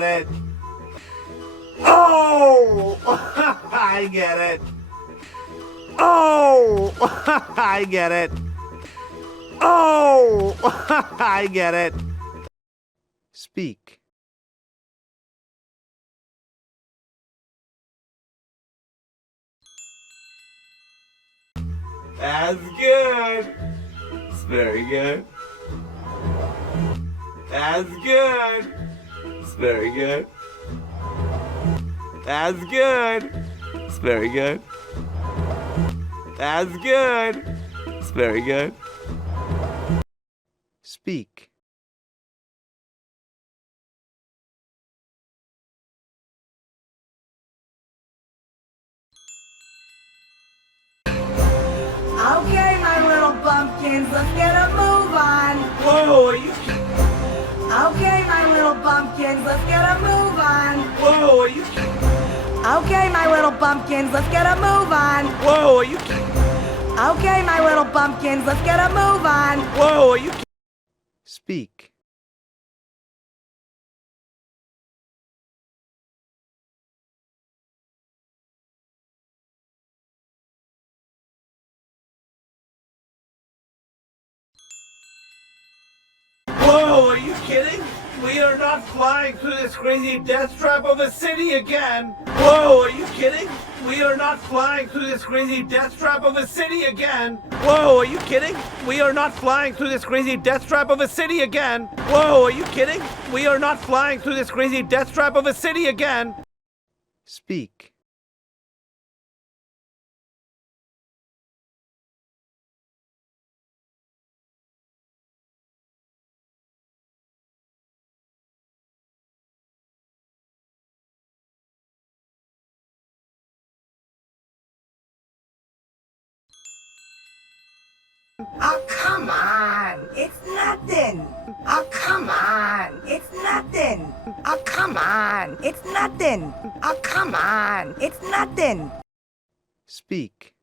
get it. Oh, I get it. Oh, I get it. Oh, I get it. Speak. That's good. It's very good. That's good. It's very good. That's good. It's very good. That's good. It's very good. Speak. Okay, my little bumpkins, let's get a move on. Whoa, are you? Okay, my little bumpkins, let's get a move on. Whoa, are you? Okay, my little bumpkins, let's get a move on. Whoa, are you? Okay, my little bumpkins, let's get a move on. Whoa, are you? Speak. Whoa, are you kidding? We are not flying through this crazy death trap of a city again. Whoa, are you kidding? We are not flying through this crazy death trap of a city again. Whoa, are you kidding? We are not flying through this crazy death trap of a city again. Whoa, are you kidding? We are not flying through this crazy death trap of a city again. Speak. Oh, come on, it's nothing. Oh, come on, it's nothing. Oh, come on, it's nothing. Oh, come on, it's nothing. Speak.